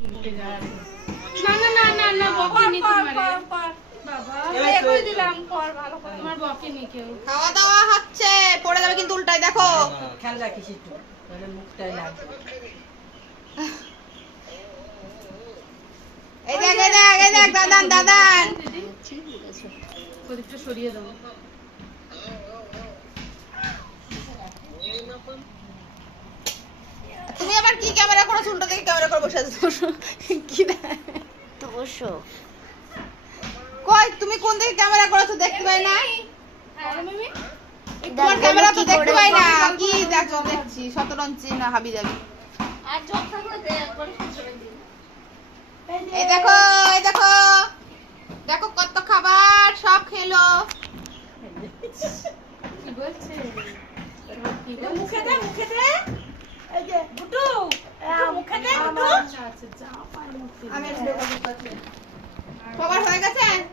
না না না না না বকেনি তোমারে বাবা কই দিলাম পর ভালো করে তোমার বকেনি কেউ। খাওয়া দাওয়া হচ্ছে, পড়ে যাবে কিন্তু উল্টাই দেখো। খেয়াল রাখিস একটু, তাহলে মুখটাই লাগবে। এই দেখ এই দেখ এই দেখ দাদান দাদান। প্রদীপটা সরিয়ে দাও। তুমি আবার কি ক্যামেরা করো? উল্টো দিকে ক্যামেরা করে বসে আছো কি তো বসো। কই তুমি কোন দিকে ক্যামেরা করেছো দেখতে পাই না? আরে মামি তোমার ক্যামেরা তো দেখতে পাই না। কি দেখো? দেখছি শতরঞ্চি না হাবি যাবি। আর ঝগড়া করে দে একবার সরে দিন। এই দেখো এই দেখো দেখো কত খাবার সব খেলো। কি বলছে? মুখে দে, মুখে দে। এই যে গুটু, মুখে দে গুটু। আচ্ছা আচ্ছা যা পাই মুখে আমি